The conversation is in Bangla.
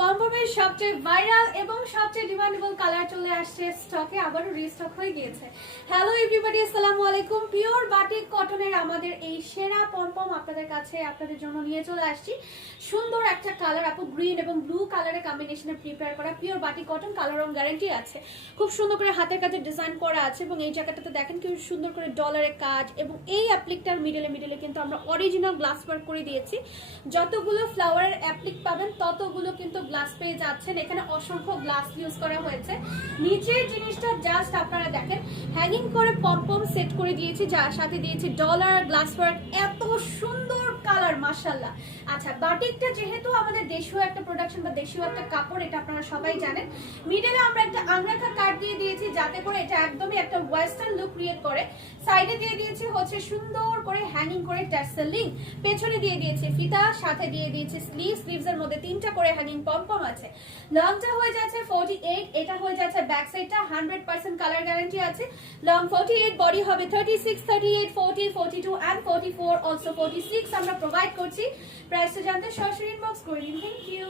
পম্পমের সবচেয়ে ভাইরাল এবং সবচেয়ে ডিমান্ডেবল কালার চলে আসছে স্টকে, আবারও রিস্টক হয়ে গিয়েছে। হ্যালো এভরিবডি, আসসালামু আলাইকুম। পিওর বাটিক কটনের আমাদের এই সেরা পম্পম আপনাদের কাছে আপনাদের জন্য নিয়ে চলে আসছি। সুন্দর একটা কালার, আপু গ্রিন এবং ব্লু কালারের কম্বিনেশনে প্রিপেয়ার করা পিওর বাটিক কটন, কালার রং গ্যারান্টি আছে। খুব সুন্দর করে হাতের কাজে ডিজাইন করা আছে এবং এই জায়গাটাতে দেখেন কি সুন্দর করে ডলারের কাজ এবং এই অ্যাপ্লিকটার মিডলে কিন্তু আমরা অরিজিনাল গ্লাস ওয়ার্ক করে দিয়েছি। যতগুলো ফ্লাওয়ারের অ্যাপ্লিক পাবেন ততগুলো কিন্তু গ্লাস পেয়ে যাচ্ছেন। এখানে অসংখ্য গ্লাস ইউজ করা হয়েছে। নিচের জিনিসটা জাস্ট আপনারা দেখেন হ্যাঙ্গিং করে পম্পম সেট করে দিয়েছি, যার সাথে দিয়েছি ডলার গ্লাস ওয়ার্ক। এত সুন্দর কালার, মাশাআল্লাহ। আচ্ছা, বাটিকটা যেহেতু আমাদের দেশীয় একটা প্রোডাকশন বা দেশীয় একটা কাপড়, এটা আপনারা সবাই জানেন। মিডলে আমরা একটা আংরাখা কাট দিয়ে দিয়েছি যাতে করে এটা একদমই একটা ওয়েস্টার্ন লুক ক্রিয়েট করে। সাইডে দিয়ে দিয়েছি হচ্ছে সুন্দর করে হ্যাঙ্গিং করে টার্সেলিং, পেছনে দিয়ে দিয়েছি ফিতা, সাথে দিয়ে দিয়েছি স্লিভস এর মধ্যে তিনটা করে হ্যাঙ্গিং পম্পম আছে। লংটা হয়ে যাচ্ছে 48, এটা হয়ে যাচ্ছে ব্যাক সাইডটা 100% কালার গ্যারান্টি আছে। লং 48, বডি হবে 36, 38, 40, 42 এন্ড 44, অলসো 46 আমরা প্রোভাইড করছি। প্রাইসটা জানতে সরাসরি ইনবক্স করে দিন। Thank you.